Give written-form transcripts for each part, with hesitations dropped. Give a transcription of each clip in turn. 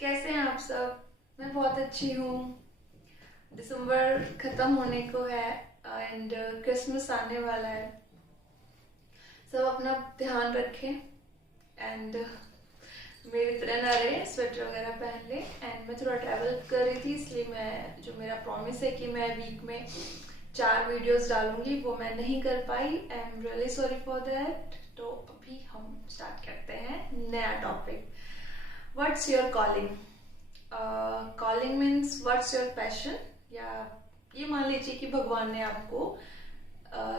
कैसे हैं आप सब। मैं बहुत अच्छी हूँ। दिसंबर खत्म होने को है एंड क्रिसमस आने वाला है। सब अपना ध्यान रखें एंड मेरी तरह ना रहे, स्वेटर वगैरह पहन ले। एंड मैं थोड़ा ट्रैवल कर रही थी, इसलिए मैं जो मेरा प्रॉमिस है कि मैं वीक में 4 वीडियोस डालूंगी वो मैं नहीं कर पाई। I am really sorry for that. तो अभी हम स्टार्ट करते हैं नया topic. What's your calling. Calling means what's your passion. या ये मान लीजिए कि भगवान ने आपको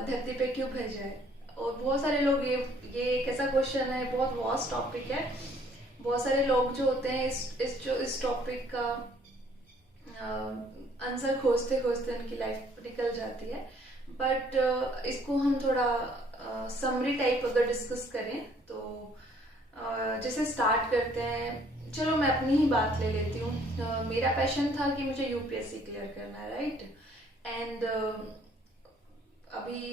धरती पे क्यों भेजा है। और बहुत सारे लोग ये एक ऐसा क्वेश्चन है, बहुत वास्ट टॉपिक है। बहुत सारे लोग जो होते हैं इस टॉपिक का आंसर खोजते खोजते उनकी लाइफ निकल जाती है। बट इसको हम थोड़ा समरी टाइप अगर डिस्कस करें तो जैसे स्टार्ट करते हैं। चलो मैं अपनी ही बात ले लेती हूँ। मेरा पैशन था कि मुझे यूपीएससी क्लियर करना है, राइट। एंड अभी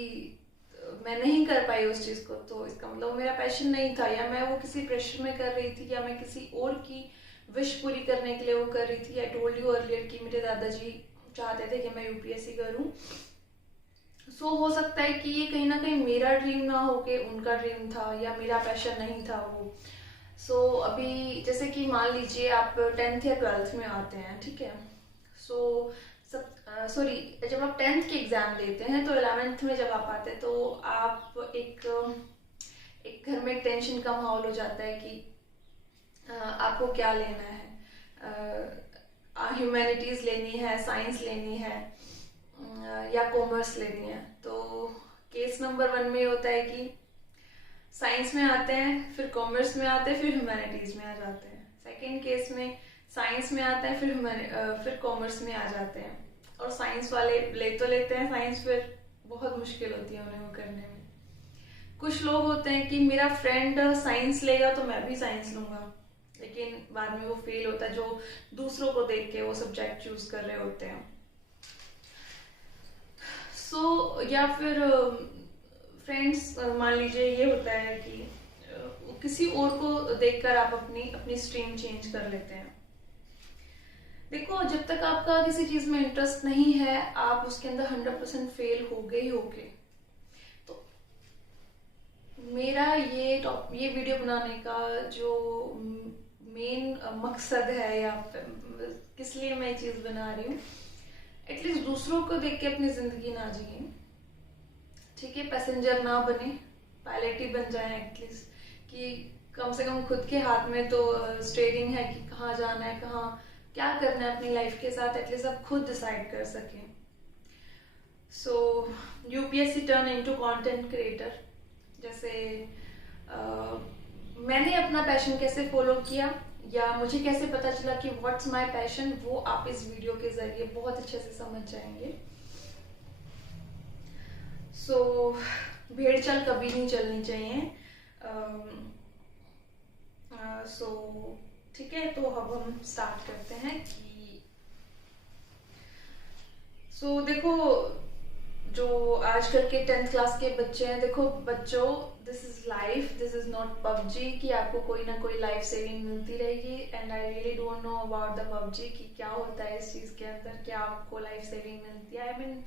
मैं नहीं कर पाई उस चीज़ को, तो इसका मतलब वो मेरा पैशन नहीं था, या मैं वो किसी प्रेशर में कर रही थी, या मैं किसी और की विश पूरी करने के लिए वो कर रही थी। आई टोल्ड यू अर्लियर कि मेरे दादाजी चाहते थे कि मैं यूपीएससी करूँ। सो हो सकता है कि ये कहीं ना कहीं मेरा ड्रीम ना हो के उनका ड्रीम था, या मेरा पैशन नहीं था वो। सो अभी जैसे कि मान लीजिए आप 10th या 12th में आते हैं, ठीक है। सो सब सॉरी, जब आप 10th के एग्जाम देते हैं तो 11th में जब आप आते हैं तो आप एक घर में टेंशन का माहौल हो जाता है कि आपको क्या लेना है। ह्यूमैनिटीज लेनी है, साइंस लेनी है, या कॉमर्स लेनी है। तो केस नंबर 1 में होता है कि साइंस में आते हैं, फिर कॉमर्स में आते हैं, फिर ह्यूमैनिटीज में आ जाते हैं। सेकेंड केस में साइंस में आते हैं, फिर कॉमर्स में आ जाते हैं। और साइंस वाले ले तो लेते हैं साइंस, फिर बहुत मुश्किल होती है उन्हें वो करने में। कुछ लोग होते हैं कि मेरा फ्रेंड साइंस लेगा तो मैं भी साइंस लूंगा, लेकिन बाद में वो फेल होता है, जो दूसरों को देख के वो सब्जेक्ट चूज कर रहे होते हैं। सो या फिर फ्रेंड्स मान लीजिए ये होता है कि किसी और को देखकर आप अपनी अपनी स्ट्रीम चेंज कर लेते हैं। देखो, जब तक आपका किसी चीज में इंटरेस्ट नहीं है, आप उसके अंदर 100% फेल हो गए ही होगे। तो मेरा ये वीडियो बनाने का जो मेन मकसद है, या किस लिए मैं ये चीज बना रही हूँ, एटलीस्ट दूसरों को देख के अपनी जिंदगी ना जिए, ठीक है। पैसेंजर ना बने, पायलट ही बन जाए एटलीस्ट, कि कम से कम खुद के हाथ में तो स्टीयरिंग है कि कहाँ जाना है, कहाँ क्या करना है अपनी लाइफ के साथ, एटलीस्ट आप खुद डिसाइड कर सकें। So UPSC turn into content creator. जैसे मैंने अपना पैशन कैसे फॉलो किया, या मुझे कैसे पता चला कि व्हाट्स माय पैशन, वो आप इस वीडियो के जरिए बहुत अच्छे से समझ जाएंगे। सो भेड़ चाल कभी नहीं चलनी चाहिए। सो ठीक है, तो अब हम स्टार्ट करते हैं कि देखो, जो आजकल के 10th क्लास के बच्चे हैं, देखो बच्चों, this is life, this is not PUBG कि आपको कोई ना कोई लाइफ सेविंग मिलती रहेगी। And I really don't know about the PUBG कि क्या होता है इस चीज के अंदर, क्या आपको लाइफ सेविंग मिलती है। I mean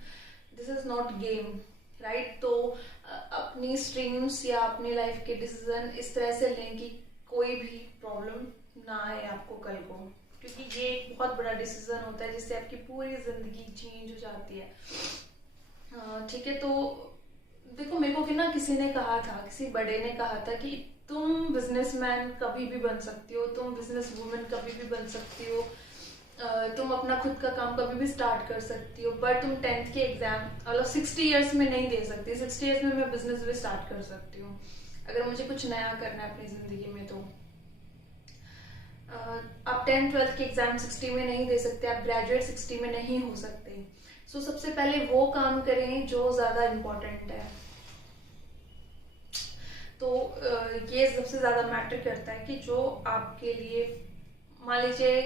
this is not game, right. तो अपनी स्ट्रीम्स या अपनी लाइफ के डिसीजन इस तरह से लें कि कोई भी प्रॉब्लम ना आए आपको कल को, क्योंकि ये एक बहुत बड़ा डिसीजन होता है जिससे आपकी पूरी जिंदगी चेंज हो जाती है, ठीक है। तो देखो, मेरे को कि ना किसी ने कहा था, किसी बड़े ने कहा था कि तुम बिजनेसमैन कभी भी बन सकती हो, तुम बिजनेस वुमेन कभी भी बन सकती हो, तुम अपना खुद का काम कभी भी स्टार्ट कर सकती हो, बट तुम 10th के एग्जाम मतलब 60 ईयर्स में नहीं दे सकती। 60 ईयर्स में मैं बिजनेस भी स्टार्ट कर सकती हूँ अगर मुझे कुछ नया करना है अपनी जिंदगी में। तो आप 10th 12th के एग्जाम 60 में नहीं दे सकते, आप ग्रेजुएट 60 में नहीं हो सकते। सो सबसे पहले वो काम करें जो ज्यादा इम्पोर्टेंट है। तो ये सबसे ज्यादा मैटर करता है कि जो आपके लिए, मान लीजिए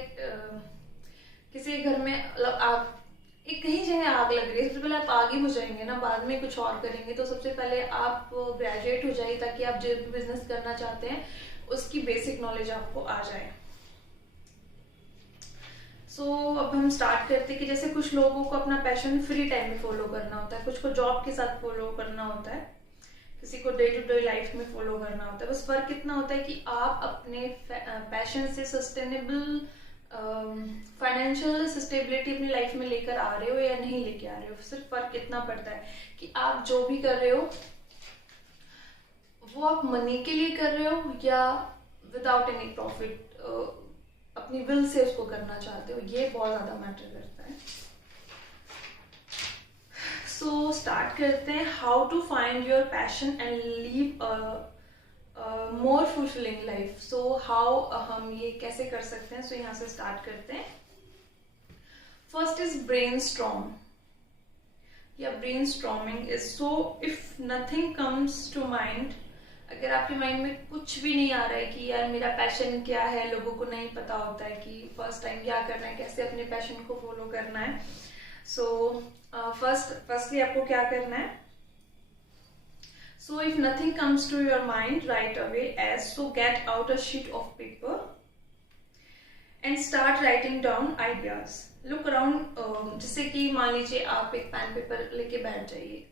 किसी घर में आप एक कहीं जगह आग लग रही है, सबसे पहले आप आग ही बुझाएंगे ना, बाद में कुछ और करेंगे। तो सबसे पहले आप ग्रेजुएट हो जाइए ताकि आप जो भी बिजनेस करना चाहते हैं उसकी बेसिक नॉलेज आपको आ जाए। अब हम स्टार्ट करते हैं कि जैसे कुछ लोगों को अपना पैशन फ्री टाइम में फॉलो करना होता है, कुछ को जॉब के साथ फॉलो करना होता है, किसी को डे टू डे लाइफ में फॉलो करना होता है। बस फर्क इतना होता है कि आप अपने पैशन से सस्टेनेबल फाइनेंशियल स्टेबिलिटी अपनी लाइफ में लेकर आ रहे हो या नहीं लेके आ रहे हो। सिर्फ फर्क इतना पड़ता है कि आप जो भी कर रहे हो वो आप मनी के लिए कर रहे हो या विदाउट एनी प्रॉफिट अपनी विल से उसको करना चाहते हो। ये बहुत ज्यादा मैटर करता है। सो स्टार्ट करते हैं, how to find your passion and live more fulfilling life. So how हम ये कैसे कर सकते हैं, यहाँ से स्टार्ट करते हैं। फर्स्ट इज ब्रेनस्टॉर्म या brainstorming is, so if nothing comes to mind, अगर आपके माइंड में कुछ भी नहीं आ रहा है कि यार मेरा पैशन क्या है, लोगों को नहीं पता होता है कि फर्स्ट टाइम क्या करना है, कैसे अपने पैशन को फॉलो करना है। सो फर्स्टली आपको क्या करना है, so if nothing comes to your mind right away as, so get out a sheet of paper and start writing down ideas. Look around, जैसे कि मान लीजिए आप एक पेन पेपर लेके बैठ जाइए,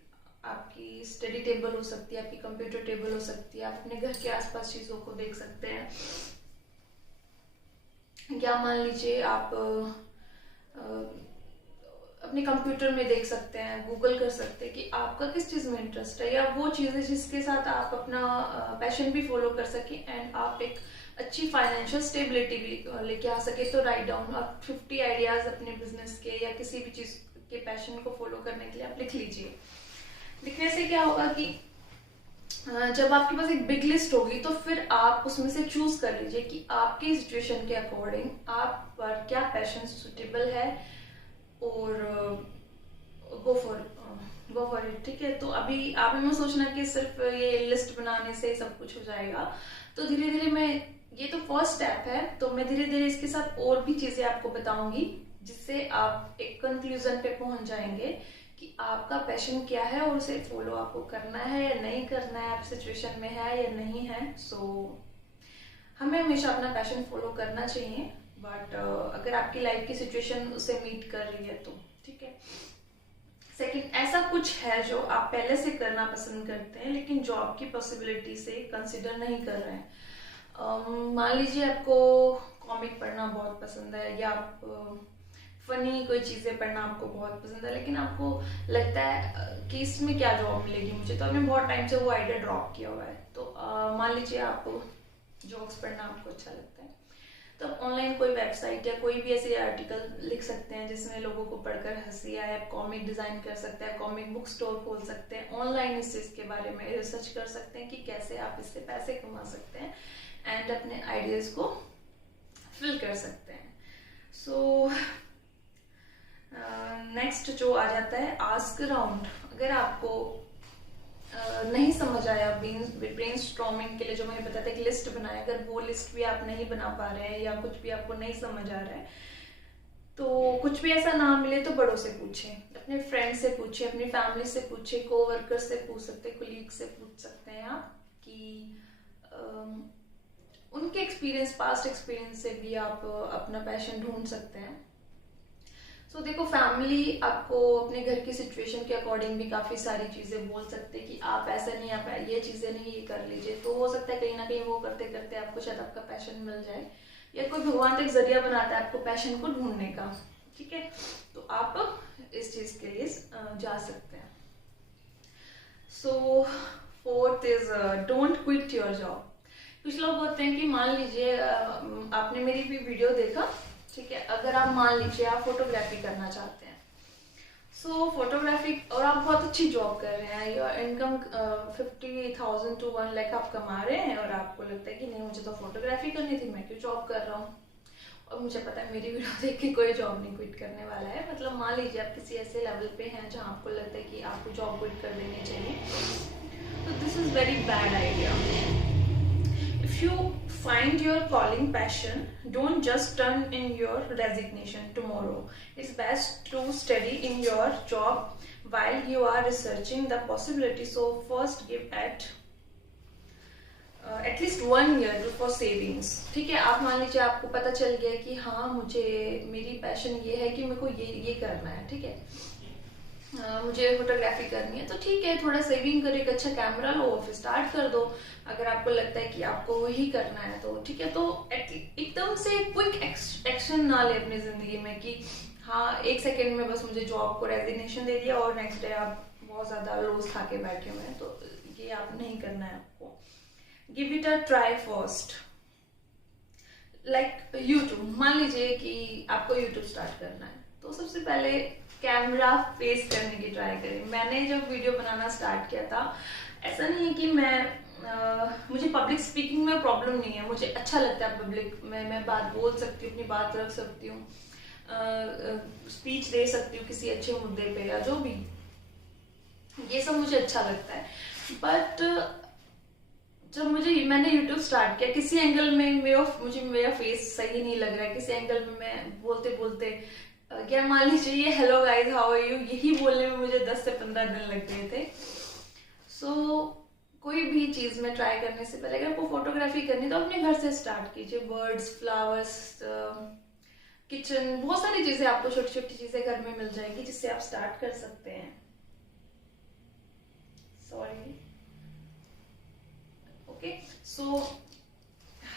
आपकी स्टडी टेबल हो सकती है, आपकी कंप्यूटर टेबल हो सकती है, आप अपने घर के आसपास चीजों को देख सकते हैं, या मान लीजिए आप अपने कंप्यूटर में देख सकते हैं, गूगल कर सकते हैं कि आपका किस चीज में इंटरेस्ट है या वो चीजें जिसके साथ आप अपना पैशन भी फॉलो कर सके एंड आप एक अच्छी फाइनेंशियल स्टेबिलिटी भी लेके आ सके। तो राइट डाउन आप 50 आइडियाज अपने बिजनेस के या किसी भी चीज के पैशन को फॉलो करने के लिए आप लिख लीजिए। लिखने से क्या होगा कि जब आपके पास एक बिग लिस्ट होगी तो फिर आप उसमें से चूज कर लीजिए कि आपकी सिचुएशन के अकॉर्डिंग आप पर क्या पैशन सुटेबल है और गो फॉर इट। ठीक है, तो अभी आप में सोचना कि सिर्फ ये लिस्ट बनाने से सब कुछ हो जाएगा, तो धीरे धीरे मैं, ये तो फर्स्ट स्टेप है, तो मैं धीरे धीरे इसके साथ और भी चीजें आपको बताऊंगी जिससे आप एक कंक्लूजन पे पहुंच जाएंगे कि आपका पैशन क्या है और उसे फॉलो आपको करना है या नहीं करना है, आप सिचुएशन में है या नहीं है। हमें हमेशा अपना पैशन फॉलो करना चाहिए, बट अगर आपकी लाइफ की सिचुएशन उसे मीट कर रही है तो ठीक है। सेकंड, ऐसा कुछ है जो आप पहले से करना पसंद करते हैं लेकिन जॉब की पॉसिबिलिटी से कंसिडर नहीं कर रहे हैं। मान लीजिए आपको कॉमिक पढ़ना बहुत पसंद है या आप फनी कोई चीजें पढ़ना आपको बहुत पसंद है, लेकिन आपको लगता है कि इसमें क्या जॉब मिलेगी मुझे, तो आपने बहुत टाइम से वो आइडिया ड्रॉप किया हुआ है। तो मान लीजिए आपको जोक्स पढ़ना आपको अच्छा लगता है, तो आप ऑनलाइन कोई वेबसाइट या कोई भी ऐसे आर्टिकल लिख सकते हैं जिसमें लोगों को पढ़कर हंसी आए। आप कॉमिक डिजाइन कर सकते हैं, कॉमिक बुक स्टोर खोल सकते हैं, ऑनलाइन इस चीज के बारे में रिसर्च कर सकते हैं कि कैसे आप इससे पैसे कमा सकते हैं एंड अपने आइडियाज को फिल कर सकते हैं। सो नेक्स्ट जो आ जाता है आस्क अराउंड। अगर आपको नहीं समझ आया ब्रेनस्टॉर्मिंग के लिए जो मैंने बताया था कि लिस्ट बनाए, अगर वो लिस्ट भी आप नहीं बना पा रहे हैं या कुछ भी आपको नहीं समझ आ रहा है, तो कुछ भी ऐसा ना मिले तो बड़ों से पूछें, अपने फ्रेंड से पूछें, अपनी फैमिली से पूछें, कोवर्कर से पूछ सकते हैं, कोलीग से पूछ सकते हैं आप कि उनके एक्सपीरियंस, पास्ट एक्सपीरियंस से भी आप अपना पैशन ढूंढ सकते हैं। सो देखो, फैमिली आपको अपने घर की सिचुएशन के अकॉर्डिंग भी काफी सारी चीजें बोल सकते हैं कि आप ऐसा नहीं, आप ये चीजें नहीं, ये कर लीजिए। तो हो सकता है कहीं ना कहीं वो करते करते आपको शायद आपका पैशन मिल जाए, या कोई भगवान का एक जरिया बनाता है आपको पैशन को ढूंढने का। ठीक है, तो आप इस चीज के लिए जा सकते हैं। So fourth is don't quit your job. कुछ लोग होते हैं कि मान लीजिए आपने मेरी भी वीडियो देखा, ठीक है, अगर आप मान लीजिए आप फोटोग्राफी करना चाहते हैं, सो फोटोग्राफी और आप बहुत अच्छी जॉब कर रहे हैं, योर इनकम 50,000 to 1 लाख आप कमा रहे हैं और आपको लगता है कि नहीं मुझे तो फोटोग्राफी करनी थी, मैं क्यों जॉब कर रहा हूँ। और मुझे पता है मेरी वीडियो देख के कोई जॉब नहीं क्विट करने वाला है। मतलब मान लीजिए आप किसी ऐसे लेवल पे हैं जहाँ आपको लगता है कि आपको जॉब क्विट कर देनी चाहिए, तो this is very bad idea. If you find your calling passion, don't just turn in your resignation tomorrow. It's best to study in your job while you are researching the possibility. So first give it at least 1 year for savings. ठीक है, आप मान लीजिए आपको पता चल गया कि हाँ मुझे, मेरी पैशन ये है कि मेरे को ये करना है, ठीक है, मुझे फोटोग्राफी करनी है, तो ठीक है, थोड़ा सेविंग करो, एक अच्छा कैमरा लो, फिर स्टार्ट कर दो। अगर आपको लगता है कि आपको वही करना है तो ठीक है, तो एकदम से क्विक एक्शन ना ले अपनी जिंदगी में कि हाँ 1 सेकेंड में बस मुझे जॉब को रेजिग्नेशन दे दिया और नेक्स्ट डे आप बहुत ज्यादा लॉस खा के बैठे हुए हैं, तो ये आप नहीं करना है आपको। Give it a try first, like YouTube. मान लीजिए कि आपको यूट्यूब स्टार्ट करना है, तो सबसे पहले कैमरा फेस करने की ट्राई करें। मैंने जब वीडियो बनाना स्टार्ट किया था, ऐसा नहीं है कि मुझे पब्लिक स्पीकिंग में प्रॉब्लम नहीं है, मुझे अच्छा लगता है पब्लिक में, मैं बात बोल सकती हूँ, अपनी बात रख सकती हूँ, स्पीच दे सकती हूँ किसी अच्छे मुद्दे पे या जो भी, ये सब मुझे अच्छा लगता है। बट जब मैंने YouTube स्टार्ट किया, किसी एंगल में मेरा फेस सही नहीं लग रहा है, किसी एंगल में मैं बोलते बोलते क्या मान लीजिए ये hello guys how are you, यही बोलने में मुझे 10 से 15 दिन लग गए थे। सो कोई भी चीज में ट्राई करने से पहले अगर आपको फोटोग्राफी करनी तो अपने घर से स्टार्ट कीजिए। बर्ड्स, फ्लावर्स, किचन, बहुत सारी चीजें आपको छोटी छोटी चीजें घर में मिल जाएगी जिससे आप स्टार्ट कर सकते हैं। सॉरी, ओके, सो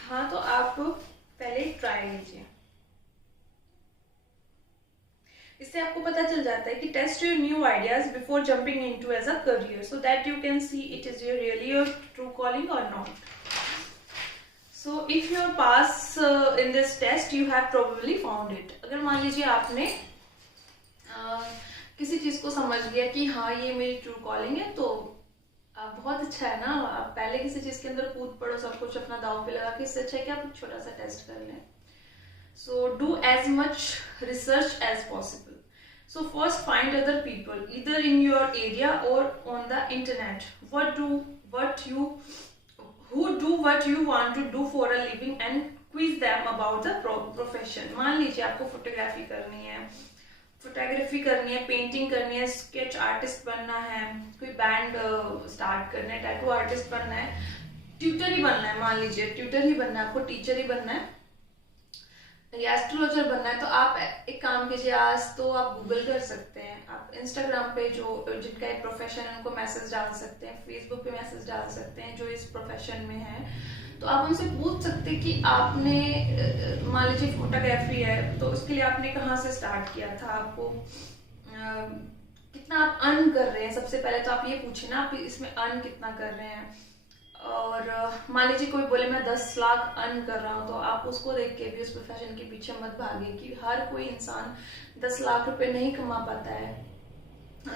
हाँ, तो आप पहले ट्राई लीजिए, इससे आपको पता चल जाता है कि test your new ideas before jumping into as a career, so that you can see it is your really your true calling और not. So if you are pass in this test you have probably found it. अगर मान लीजिए आपने किसी चीज को समझ लिया कि हाँ ये मेरी ट्रू कॉलिंग है, तो बहुत अच्छा है ना, आप पहले किसी चीज के अंदर कूद पड़ो, सब कुछ अपना दांव पे लगा के, इससे अच्छा है कि आप एक छोटा सा टेस्ट कर लें। So do as much research as possible. So first find other people either in your area or on the internet who do what you want to do for a living and quiz them about the profession. मान लीजिए आपको photography करनी है, painting करनी है, sketch artist बनना है, कोई बैंड स्टार्ट करना है, टैटू आर्टिस्ट बनना है, ट्यूटर ही बनना है, मान लीजिए ट्यूटर ही बनना है, आपको टीचर ही बनना है या एस्ट्रोलॉजर बनना है, तो आप एक काम कीजिए, आज तो आप गूगल कर सकते हैं, आप इंस्टाग्राम पे जो जिनका एक प्रोफेशन है उनको मैसेज डाल सकते हैं, फेसबुक पे मैसेज डाल सकते हैं जो इस प्रोफेशन में है, तो आप उनसे पूछ सकते हैं कि आपने मान लीजिए फोटोग्राफी है तो उसके लिए आपने कहाँ से स्टार्ट किया था, आपको कितना आप अर्न कर रहे हैं, सबसे पहले तो आप ये पूछे ना आप इसमें अर्न कितना कर रहे हैं। और मान लीजिए कोई बोले मैं 10 लाख अर्न कर रहा हूँ, तो आप उसको देख के भी उस प्रोफेशन के पीछे मत भागे कि हर कोई इंसान 10 लाख रुपए नहीं कमा पाता है,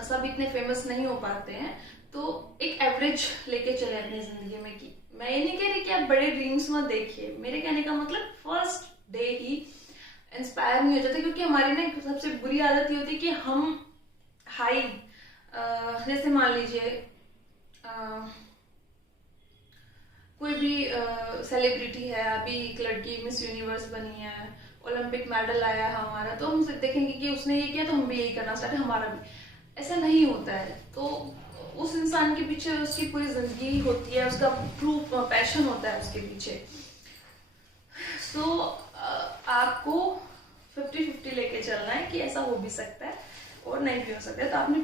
सब इतने फेमस नहीं हो पाते हैं, तो एक एवरेज लेके चले अपनी जिंदगी में। कि मैं ये नहीं कह रही कि आप बड़े ड्रीम्स मत देखिए, मेरे कहने का मतलब फर्स्ट डे ही इंस्पायर नहीं हो जाते, क्योंकि हमारी ना सबसे बुरी आदत ये होती है कि हम हाई, जैसे मान लीजिए कोई भी सेलिब्रिटी है, अभी एक लड़की मिस यूनिवर्स बनी है, ओलंपिक मेडल आया हमारा, तो हम देखेंगे कि उसने ये किया तो हम भी यही करना स्टार्ट, हमारा भी। ऐसा नहीं होता है, तो उस इंसान के पीछे उसकी पूरी जिंदगी होती है, उसका ट्रू पैशन होता है उसके पीछे। सो आपको 50-50 लेके चलना है कि ऐसा हो भी सकता है और नहीं भी हो सकता है। तो आपने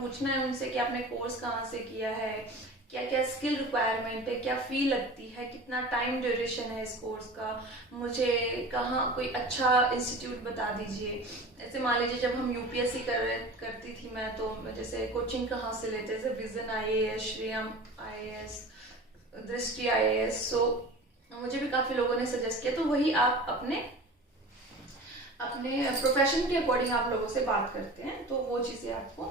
पूछना है उनसे कि आपने कोर्स कहाँ से किया है, क्या क्या स्किल रिक्वायरमेंट है, क्या फी लगती है, कितना टाइम ड्यूरेशन है इस कोर्स का, मुझे कहाँ कोई अच्छा इंस्टीट्यूट बता दीजिए। ऐसे मान लीजिए जब हम यूपीएससी करती थी मैं, तो जैसे कोचिंग कहाँ से लेते, जैसे विजन आईएएस, श्रीराम आईएएस, दृष्टि आईएएस, सो मुझे भी काफी लोगों ने सजेस्ट किया, तो वही आप अपने प्रोफेशन के अकॉर्डिंग आप लोगों से बात करते हैं, तो वो चीजें आपको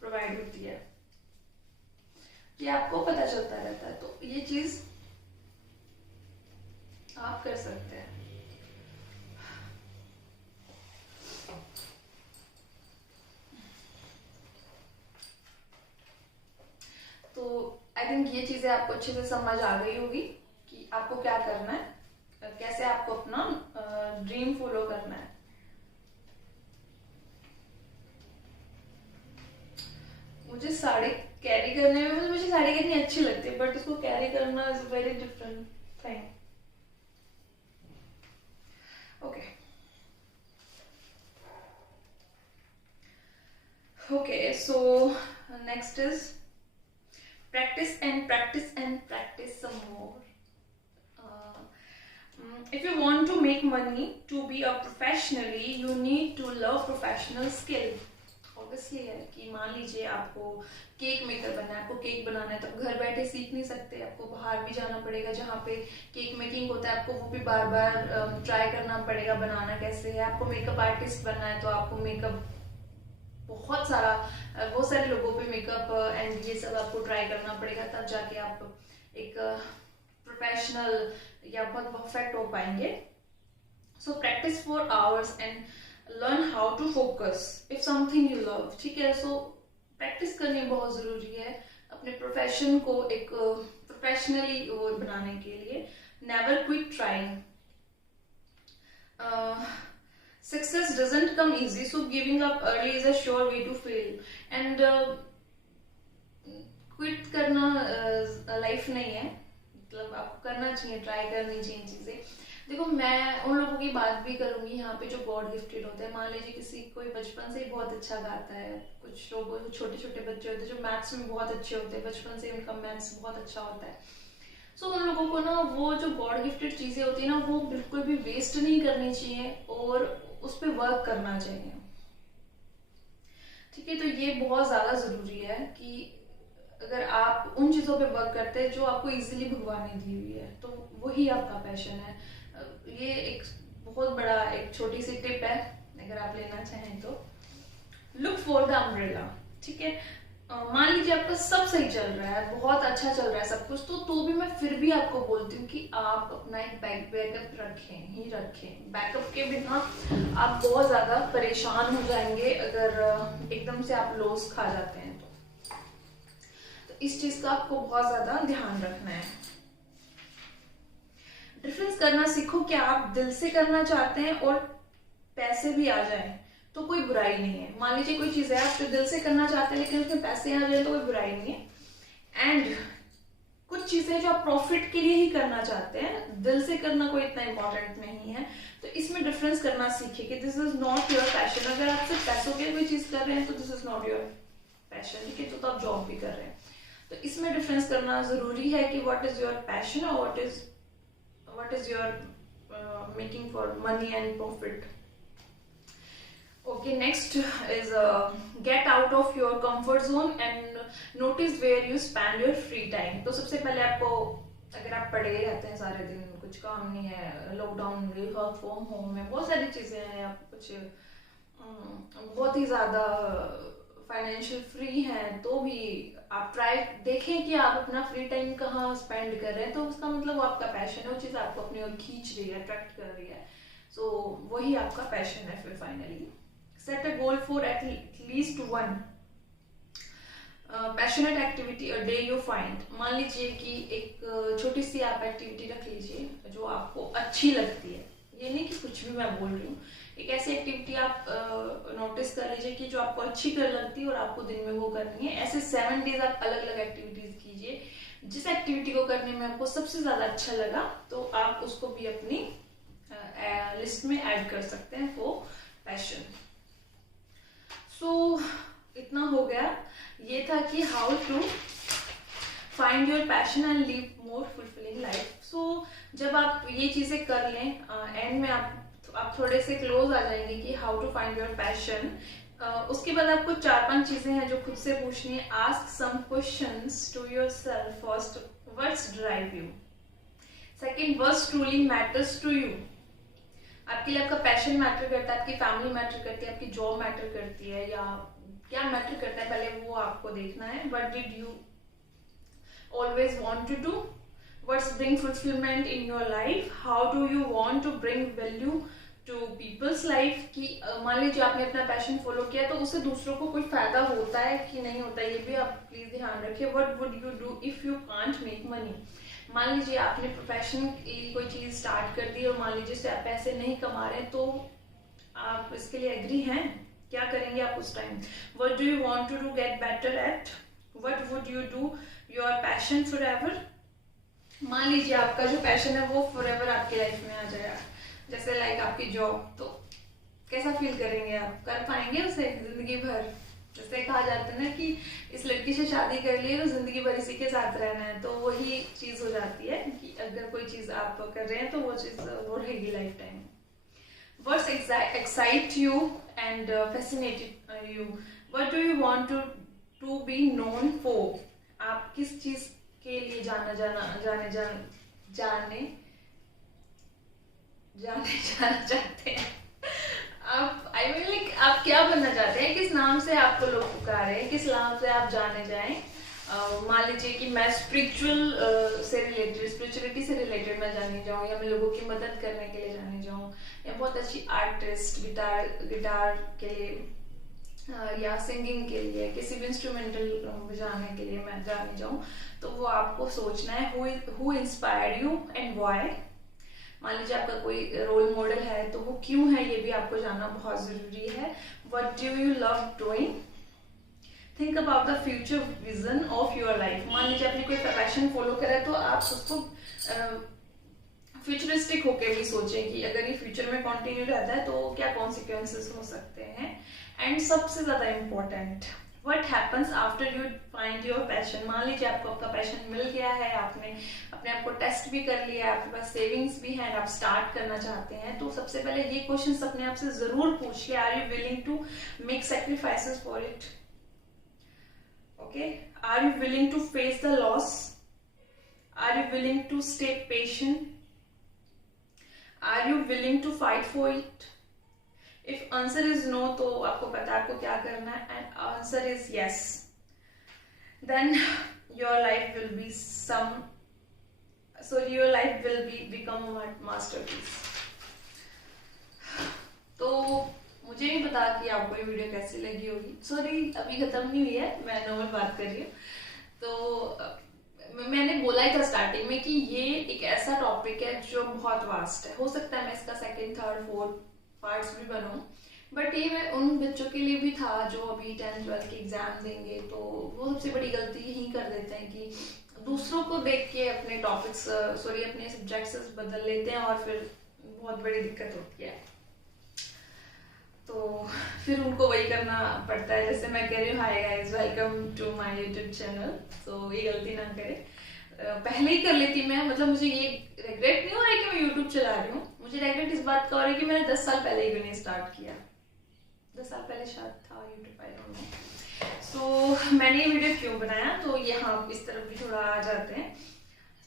प्रोवाइड होती है, ये आपको पता चलता रहता है, तो ये चीज आप कर सकते हैं। तो आई थिंक ये चीजें आपको अच्छे से समझ आ गई होगी कि आपको क्या करना है, कैसे आपको अपना ड्रीम फॉलो करना है। मुझे साड़ी कैरी करने में, मुझे साड़ी कितनी अच्छी लगती है, बट उसको कैरी करना is a very different thing. Okay. Okay, so next is practice and practice and practice some more. If you want to make money to be a professionally, you need to love professional skill. Obviously है कि मान लीजिए आपको cake maker बनना है, आपको cake बनाना है, तो घर बैठे सीख नहीं सकते, आपको बाहर भी जाना पड़ेगा जहाँ पे केक मेकिंग होता है, आपको वो भी बार बार ट्राई करना पड़ेगा बनाना कैसे है। आपको मेकअप आर्टिस्ट बनना है तो आपको मेकअप बहुत सारे लोगों पे मेकअप एंड ये सब आपको ट्राई करना पड़ेगा, तब जाके आप एक प्रोफेशनल या बहुत परफेक्ट हो पाएंगे। So practice for hours and learn how to focus if something you love. ठीक है, सो प्रैक्टिस करनी बहुत जरूरी है अपने प्रोफेशन को एक प्रोफेशनली बनाने के लिए। Never quit trying. Success doesn't come easy, so giving up early is a sure way to fail. And quit करना लाइफ नहीं है, मतलब आपको करना चाहिए, ट्राई करनी चाहिए चीजें। देखो, मैं उन लोगों की बात भी करूंगी यहाँ पे जो गॉड गिफ्टेड होते हैं। मान लीजिए किसी कोई बचपन से ही बहुत अच्छा गाता है, कुछ लोग छोटे छोटे बच्चे होते हैं जो मैथ्स में बहुत अच्छे होते हैं, बचपन से उनका मैथ्स बहुत अच्छा होता है। सो उन लोगों को ना वो जो गॉड गिफ्टेड चीजें होती है ना, वो बिल्कुल भी वेस्ट नहीं करनी चाहिए और उस पर वर्क करना चाहिए। ठीक है, तो ये बहुत ज्यादा जरूरी है कि अगर आप उन चीजों पे वर्क करते हैं जो आपको इजीली भगवान ने दी हुई है, तो वही आपका पैशन है। ये एक बहुत बड़ा एक छोटी सी टिप है, अगर आप लेना चाहें तो। Look for the umbrella. ठीक है, मान लीजिए आपका सब सही चल रहा है, बहुत अच्छा चल रहा है सब कुछ, तो भी मैं फिर भी आपको बोलती हूँ कि आप अपना एक बैकअप रखें। बैकअप के बिना आप बहुत ज्यादा परेशान हो जाएंगे अगर एकदम से आप लॉस खा जाते हैं तो इस चीज का आपको बहुत ज्यादा ध्यान रखना है। डिफरेंस करना सीखो कि आप दिल से करना चाहते हैं और पैसे भी आ जाए तो कोई बुराई नहीं है। मान लीजिए कोई चीज है आप जो दिल से करना चाहते हैं लेकिन उसमें पैसे आ जाए तो कोई बुराई नहीं है। एंड कुछ चीजें जो आप प्रॉफिट के लिए ही करना चाहते हैं, दिल से करना कोई इतना इंपॉर्टेंट नहीं है, तो इसमें डिफरेंस करना सीखिए कि this is not your passion. अगर आप सिर्फ पैसों के लिए कोई चीज कर रहे हैं तो this is not your passion. ठीक है, तो आप जॉब भी कर रहे हैं, तो इसमें डिफरेंस करना जरूरी है कि व्हाट इज योर पैशन और what is your making for money and profit. Okay, next is get out of your comfort zone and notice where you spend your free time। तो सबसे पहले आपको, अगर आप पढ़े रहते हैं सारे दिन, कुछ काम नहीं है, लॉकडाउन में वर्क फ्रॉम होम में बहुत सारी चीजें हैं, आप कुछ बहुत ही ज्यादा फाइनेंशियल फ्री हैं, तो भी आप ट्राई देखें कि आप अपना फ्री टाइम कहाँ स्पेंड कर रहे हैं, तो उसका मतलब वो आपका पैशन है, वो चीज आपको अपनी ओर खींच रही है, अट्रैक्ट कर रही है, सो वही आपका पैशन है। फिर finally set a goal for at least one passionate activity a day you find। मान लीजिए कि एक छोटी सी आप एक्टिविटी रख लीजिए जो आपको अच्छी लगती है, ये नहीं कि कुछ भी मैं बोल रही हूँ, एक ऐसी एक्टिविटी आप नोटिस कर लीजिए कि जो आपको अच्छी कर लगती है और आपको दिन में वो करनी है। ऐसे 7 डेज आप अलग अलग एक्टिविटीज कीजिए, जिस एक्टिविटी को करने में आपको सबसे ज्यादा अच्छा लगा तो आप उसको भी अपनी लिस्ट में ऐड कर सकते हैं फॉर पैशन। सो इतना हो गया, ये था कि how to find your passion and live more fulfilling life. So जब आप ये चीजें कर लें, एंड में आप थोड़े से क्लोज आ जाएंगे कि how to find your passion. उसके बाद आपको 4-5 चीजें हैं जो खुद से पूछनी है। Ask some questions to yourself. First, what's drive you. Second, what's truly matters to you. आपके लिए आपका पैशन मैटर करता है, आपकी फैमिली मैटर करती है, आपकी जॉब मैटर करती है, या क्या मैटर करता है, पहले वो आपको देखना है। What did you always want to do. What's bring fulfilment in your life. How do you want to bring value to people's life. कि मान लीजिए आपने अपना पैशन फॉलो किया तो उससे दूसरों को कोई फायदा होता है कि नहीं होता, ये भी आप प्लीज ध्यान रखिए। What would you do if you can't make money. मान लीजिए आपने प्रोफेशन की कोई चीज स्टार्ट कर दी और मान लीजिए से आप पैसे नहीं कमा रहे, तो आप इसके लिए एग्री हैं, क्या करेंगे आप उस time. What do you want to do get better at. What would you do your passion forever. मान लीजिए आपका जो पैशन है वो फॉरएवर आपकी लाइफ में आ जाएगा, जैसे लाइक आपकी जॉब, तो कैसा फील करेंगे आप? कर पाएंगे उसे जिंदगी भर? जैसे कहा जाता है ना कि इस लड़की से शादी कर ली तो जिंदगी भर इसी के साथ रहना है, तो वही चीज हो जाती है कि अगर कोई चीज आप कर रहे हैं तो वो चीज वो रहेगी life time. What excite you and fascinate you? What do you want to be known for? आप किस चीज के लिए जाने जाना चाहते हैं? आप लाइक आप क्या बनना चाहते हैं? किस नाम से आपको लोग पुकारे हैं? किस नाम से आप जाने जाएं? मान लीजिए कि मैं स्पिरिचुअलिटी से रिलेटेड मैं जाने जाऊँ, या मैं लोगों की मदद करने के लिए जाने जाऊँ, या बहुत अच्छी आर्टिस्ट गिटार के लिए या सिंगिंग के लिए, किसी भी इंस्ट्रूमेंटल बजाने के लिए मैं जाने जाऊँ, तो वो आपको सोचना है who inspired you and why. मान लीजिए आपका कोई रोल मॉडल है तो वो क्यों है, ये भी आपको जानना बहुत जरूरी है। What do you love doing? Think about the future vision of your life. मान लीजिए आपने कोई पैशन फॉलो करा तो आप उसको फ्यूचरिस्टिक होके भी सोचें कि अगर ये फ्यूचर में कंटिन्यू रहता है तो क्या कॉन्सिक्वेंसेस हो सकते हैं। एंड सबसे ज्यादा important, What happens after you find your passion? मान लीजिए आपको आपका पैशन मिल गया है, आपने अपने आप को टेस्ट भी कर लिया, आपके पास सेविंग्स भी हैं, आप स्टार्ट करना चाहते हैं, तो सबसे पहले ये क्वेश्चन अपने आप से जरूर पूछिए, are you willing to make sacrifices for it? Okay, are you willing to face the loss? Are you willing to stay patient? Are you willing to fight for it? If answer is no तो आपको पता है आपको क्या करना है, and answer is yes, then your life will be become masterpiece. तो मुझे नहीं पता कि आपको ये वीडियो कैसी लगी होगी। सॉरी, अभी खत्म नहीं हुई है, मैं नॉर्मल बात कर रही हूँ। तो मैंने बोला ही था स्टार्टिंग में कि ये एक ऐसा टॉपिक है जो बहुत वास्ट है। हो सकता है मैं इसका सेकंड, थर्ड, फोर्थ पार्ट्स भी बनाऊं, बट ये मैं उन बच्चों के लिए भी था जो अभी 10th 12th के एग्जाम देंगे, तो वो सबसे बड़ी गलती यही कर देते हैं कि दूसरों को देख के अपने टॉपिक्स अपने सब्जेक्ट्स बदल लेते हैं और फिर बहुत बड़ी दिक्कत होती है। तो फिर उनको वही करना पड़ता है, जैसे मैं कह रही हूँ, hi guys, welcome to my YouTube channel. तो ये गलती ना करें, पहले ही कर लेती मैं, मतलब मुझे ये रिग्रेट नहीं हो रहा है कि मैं यूट्यूब चला रही हूँ, मुझे रिग्रेट इस बात का हो रहा है कि मैंने 10 साल पहले ही स्टार्ट किया। 10 साल पहले शायद था यूट्यूब, आई डोंट नो। सो मैंने ये वीडियो क्यों बनाया, तो यहाँ इस तरफ भी थोड़ा आ जाते हैं।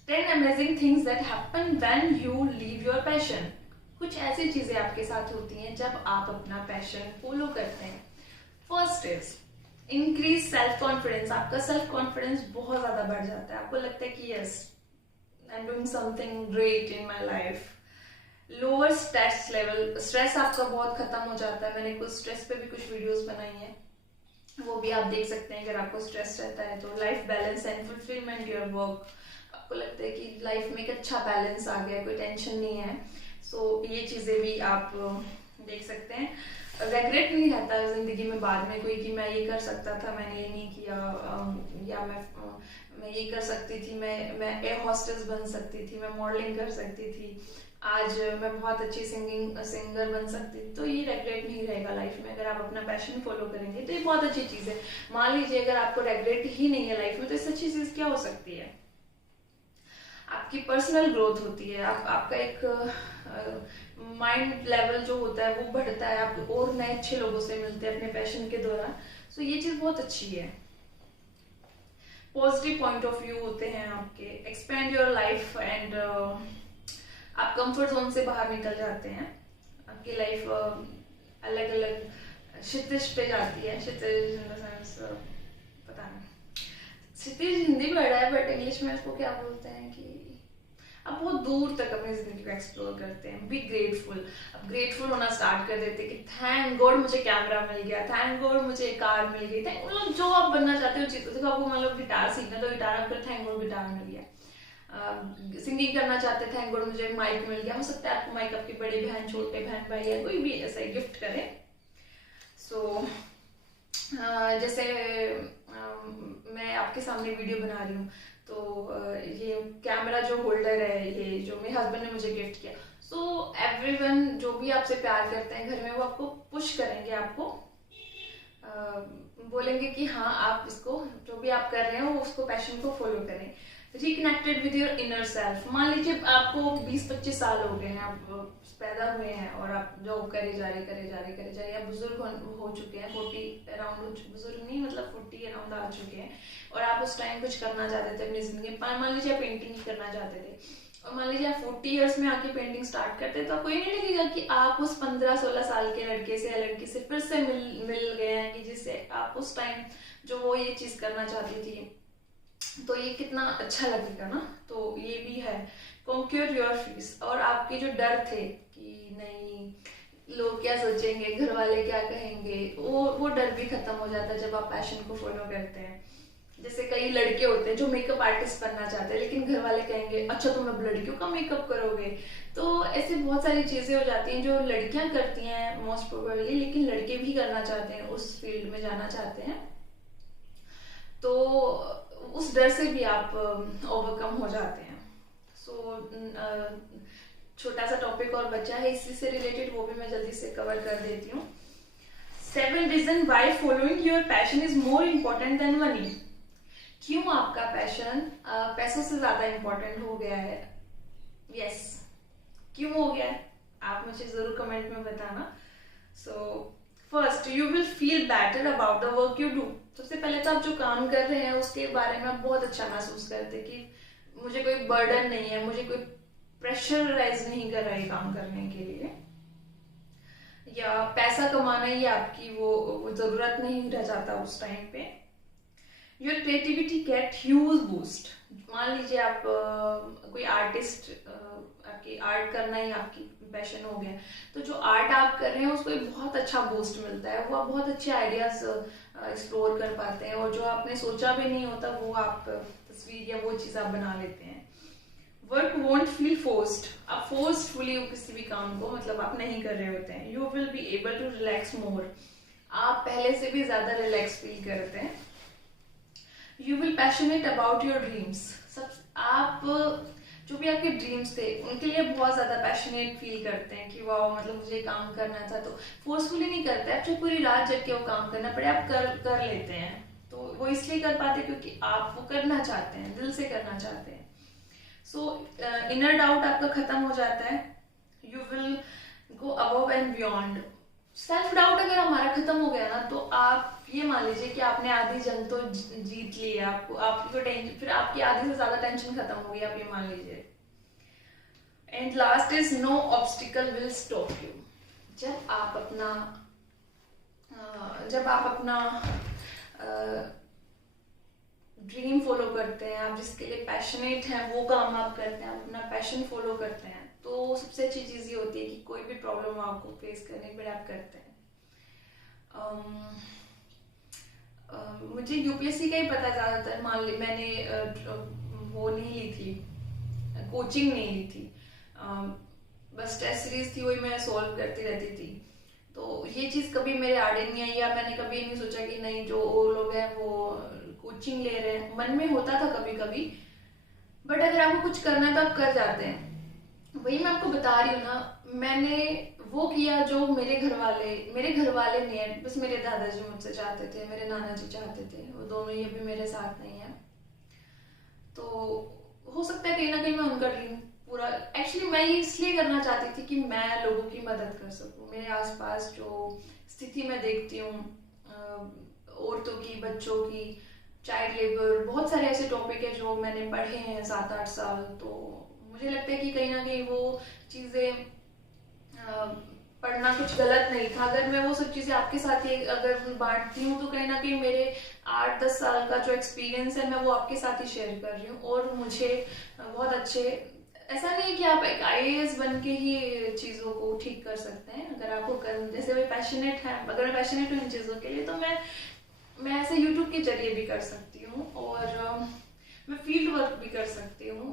10 amazing things that happen when you leave your passion. कुछ ऐसी चीजें आपके साथ होती हैं जब आप अपना पैशन फॉलो करते हैं। First is increase self confidence. आपका सेल्फ कॉन्फिडेंस बहुत ज्यादा बढ़ जाता है, आपको लगता है कि yes, I am doing something great in my life. Lower stress level, stress आपका बहुत खत्म हो जाता है। मैंने कुछ स्ट्रेस पे भी कुछ वीडियोस बनाई हैं, वो भी आप देख सकते हैं अगर आपको स्ट्रेस रहता है तो। Life balance and fulfilment your work, आपको लगता है कि लाइफ में एक अच्छा बैलेंस आ गया, कोई टेंशन नहीं है, सो ये चीजें भी आप देख सकते हैं। रेग्रेट नहीं रहता है जिंदगी में बाद में कोई कि मैं ये कर सकता था, मैंने ये नहीं किया, या मैं ये कर सकती थी, मैं एयर हॉस्टेस बन सकती थी, मैं मॉडलिंग कर सकती थी, आज मैं बहुत अच्छी सिंगर बन सकती थी। तो ये रेग्रेट नहीं रहेगा लाइफ में अगर आप अपना पैशन फॉलो करेंगे, तो ये बहुत अच्छी चीज है। मान लीजिए अगर आपको रेग्रेट ही नहीं है लाइफ में, तो इससे अच्छी चीज क्या हो सकती है? आपकी पर्सनल ग्रोथ होती है, आपका एक माइंड लेवल जो होता है वो बढ़ता है, आप और नए अच्छे लोगों से मिलते हैं अपने पैशन के दौरान। सो ये चीज बहुत अच्छी है। पॉजिटिव पॉइंट ऑफ व्यू होते हैं आपके। एक्सपेंड योर लाइफ एंड आप कंफर्ट जोन से बाहर निकल जाते हैं, आपकी लाइफ अलग अलग क्षितिज पे जाती है। क्षितिज इन द सेंस, पता नहीं क्षितिज हिंदी वर्ड है बट इंग्लिश में इसको क्या बोलते हैं, कि आप बहुत दूर तक अपनी जिंदगी को एक्सप्लोर करते हैं। बी ग्रेटफुल, अब ग्रेटफुल होना स्टार्ट कर देते हैं कि थैंक गॉड मुझे कैमरा मिल गया, थैंक गॉड मुझे कार मिल गई, मतलब जो आप बनना चाहते हो चीज़। देखो आपको मतलब गिटार सीखना, तो गिटार आपको थैंक गॉड गिटार मिल गया। सिंगिंग करना चाहते हैं, थैंक गॉड मुझे माइक मिल गया। हो सकता है आपको माइक आपकी बड़ी बहन, छोटे बहन भाई या कोई भी ऐसा गिफ्ट करे। सो जैसे मैं आपके सामने वीडियो बना रही हूँ, ये कैमरा जो होल्डर है, ये जो मेरे हस्बैंड ने मुझे गिफ्ट किया। सो एवरीवन जो भी आपसे प्यार करते हैं घर में, वो आपको पुश करेंगे, आपको बोलेंगे कि हाँ आप इसको, जो भी आप कर रहे हो उसको, पैशन को फॉलो करें। Reconnected with your inner self. मान लीजिए आपको 20-25 साल हो गए हैं, आप पैदा हुए हैं और आप जॉब करे जा रहे, या बुजुर्ग हो चुके हैं, 40 अराउंड, बुजुर्ग नहीं मतलब 40 अराउंड आ चुके हैं, और आप उस टाइम कुछ करना चाहते थे अपनी जिंदगी में। मान लीजिए आप पेंटिंग ही करना चाहते थे, और मान लीजिए आप 40 इयर्स में आके पेंटिंग स्टार्ट करते, तो आपको ये नहीं लगेगा कि आप उस 15-16 साल के लड़के से या लड़की से फिर से मिल गए हैं, कि जिससे आप उस टाइम जो वो ये चीज करना चाहती थी। तो ये कितना अच्छा लगेगा ना। तो ये भी है कॉन्क्यूर योर फीस। और आपके जो डर थे कि नहीं लोग क्या सोचेंगे, घर वाले क्या कहेंगे, वो डर भी खत्म हो जाता है जब आप पैशन को फॉलो करते हैं। जैसे कई लड़के होते हैं जो मेकअप आर्टिस्ट बनना चाहते हैं, लेकिन घर वाले कहेंगे अच्छा तुम अब लड़कियों का मेकअप करोगे। तो ऐसे बहुत सारी चीजें हो जाती हैं जो लड़कियां करती हैं मोस्ट प्रोबेबली, लेकिन लड़के भी करना चाहते हैं, उस फील्ड में जाना चाहते हैं। तो उस डर से भी आप ओवरकम हो जाते हैं। छोटा सा टॉपिक और बचा है इसी से रिलेटेड, वो भी मैं जल्दी से कवर कर देती हूँ। 7 reason why following your passion is more important than money. क्यों आपका पैशन पैसों से ज्यादा इम्पोर्टेंट हो गया है? यस, क्यों हो गया है आप मुझे जरूर कमेंट में बताना। First, you will feel better about the work you do. सबसे पहले तो आप जो काम कर रहे हैं उसके बारे में आप बहुत अच्छा महसूस करते हैं कि मुझे कोई बर्डन नहीं है, मुझे कोई प्रेशराइज नहीं कर रहा है काम करने के लिए, या पैसा कमाना ही आपकी वो जरूरत नहीं रह जाता उस टाइम पे। Your creativity get huge boost. मान लीजिए आप कोई आर्टिस्ट, आपकी आर्ट करना ही आपकी पैशन हो गया, तो जो आर्ट आप कर रहे हैं उसको एक बहुत अच्छा बूस्ट मिलता है, वो आप बहुत अच्छे आइडियाज एक्सप्लोर कर पाते हैं, और जो आपने सोचा भी नहीं होता वो आप तस्वीर या वो चीज आप बना लेते हैं। Work won't feel forced. आप फोर्सफुली किसी भी काम को मतलब आप नहीं कर रहे होते हैं। You will be able to relax more. आप पहले से भी ज्यादा रिलैक्स फील करते हैं। You will passionate about your dreams. आप जो भी आपके ड्रीम्स थे उनके लिए बहुत ज्यादा पैशनेट फील करते हैं कि वाह मतलब मुझे काम करना था। तो फोर्सफुली नहीं करते आप, चाहे पूरी रात जग के वो काम करना पड़े आप कर लेते हैं। तो वो इसलिए कर पाते क्योंकि आप वो करना चाहते हैं, दिल से करना चाहते हैं। सो इनर डाउट आपका खत्म हो जाता है। You will go above and beyond. Self doubt अगर हमारा खत्म हो गया ना, तो आप ये मान लीजिए कि आपने आधी जंग तो जीत ली है। आपकी तो टेंशन, फिर आपकी आधी से ज्यादा टेंशन खत्म हो गई, आप ये मान लीजिए। And last is no obstacle will stop you. जब आप अपना ड्रीम फॉलो करते हैं, आप जिसके लिए पैशनेट हैं वो काम आप करते हैं, आप अपना पैशन फॉलो करते हैं, तो सबसे अच्छी चीज ये होती है कि कोई भी प्रॉब्लम आपको फेस करने पर आप करते हैं। मुझे यूपीएससी का ही पता ज्यादातर। मान ली मैंने वो नहीं ली थी, कोचिंग नहीं ली थी, बस टेस्ट सीरीज थी वही मैं सॉल्व करती रहती थी। तो ये चीज कभी मेरे आड़े नहीं आई, या मैंने कभी नहीं सोचा कि नहीं जो लोग हैं वो कोचिंग ले रहे हैं। मन में होता था कभी कभी, बट अगर आपको कुछ करना है तो आप कर जाते हैं। वही मैं आपको बता रही हूँ ना, मैंने वो किया जो मेरे घर वाले नहीं, बस मेरे दादाजी मुझसे चाहते थे, मेरे नाना जी चाहते थे, वो दोनों ये भी मेरे साथ नहीं है। तो हो सकता है कहीं ना कहीं मैं उनका ड्रीम पूरा, एक्चुअली मैं ये इसलिए करना चाहती थी कि मैं लोगों की मदद कर सकूं। मेरे आसपास जो स्थिति मैं देखती हूँ औरतों की, बच्चों की, चाइल्ड लेबर, बहुत सारे ऐसे टॉपिक है जो मैंने पढ़े हैं 7-8 साल। तो मुझे लगता है कि कहीं ना कहीं वो चीजें पढ़ना कुछ गलत नहीं था। अगर मैं वो सब चीजें आपके साथ ही अगर बांटती हूँ, तो कहीं ना कहीं मेरे 8-10 साल का जो एक्सपीरियंस है मैं वो आपके साथ ही शेयर कर रही हूँ। और मुझे बहुत अच्छे, ऐसा नहीं है कि आप एक IAS बन के ही चीजों को ठीक कर सकते हैं। अगर आपको जैसे मैं पैशनेट है, अगर मैं पैशनेट हूँ इन चीजों के लिए, तो मैं ऐसे YouTube के जरिए भी कर सकती हूँ, और मैं फील्ड वर्क भी कर सकती हूँ।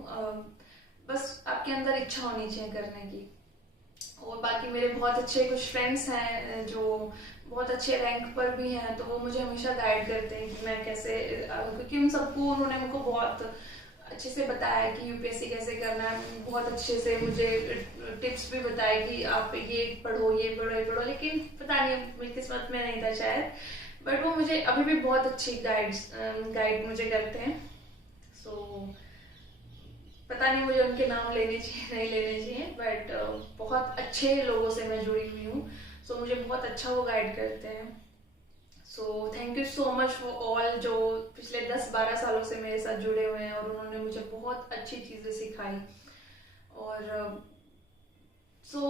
बस आपके अंदर इच्छा होनी चाहिए करने की। और बाकी मेरे बहुत अच्छे कुछ फ्रेंड्स हैं जो बहुत अच्छे रैंक पर भी हैं, तो वो मुझे हमेशा गाइड करते हैं कि मैं कैसे, क्योंकि उन सबको उन्होंने मुझको बहुत अच्छे से बताया कि यूपीएससी कैसे करना है, बहुत अच्छे से मुझे टिप्स भी बताए कि आप ये पढ़ो ये पढ़ो ये पढ़ो, लेकिन पता नहीं मेरी किस्मत में नहीं था शायद, बट वो मुझे अभी भी बहुत अच्छी गाइड मुझे करते हैं। सो पता नहीं मुझे उनके नाम लेने चाहिए नहीं लेने चाहिए, बट बहुत अच्छे लोगों से मैं जुड़ी हुई हूँ। सो मुझे बहुत अच्छा वो गाइड करते हैं। सो thank you so much for all जो पिछले 10-12 सालों से मेरे साथ जुड़े हुए हैं, और उन्होंने मुझे बहुत अच्छी चीज़ें सिखाई। और सो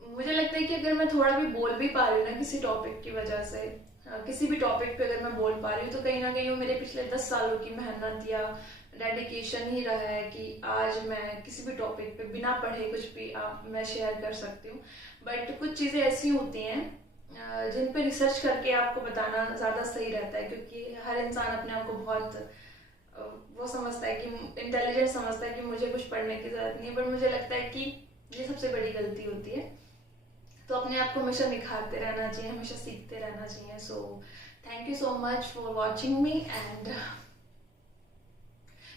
मुझे लगता है कि अगर मैं थोड़ा भी बोल भी पा रही हूँ ना किसी टॉपिक की वजह से, किसी भी टॉपिक पे अगर मैं बोल पा रही हूँ, तो कहीं ना कहीं वो मेरे पिछले 10 सालों की मेहनत या डेडिकेशन ही रहा है कि आज मैं किसी भी टॉपिक पे बिना पढ़े कुछ भी मैं शेयर कर सकती हूँ। बट कुछ चीज़ें ऐसी होती हैं जिन पे रिसर्च करके आपको बताना ज़्यादा सही रहता है, क्योंकि हर इंसान अपने आप को बहुत वो समझता है कि इंटेलिजेंट समझता है कि मुझे कुछ पढ़ने की ज़रूरत नहीं है, बट मुझे लगता है कि ये सबसे बड़ी गलती होती है। तो अपने आप को हमेशा निखारते रहना चाहिए, हमेशा सीखते रहना चाहिए। So thank you so much for watching me and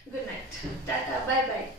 good night, tata, bye bye.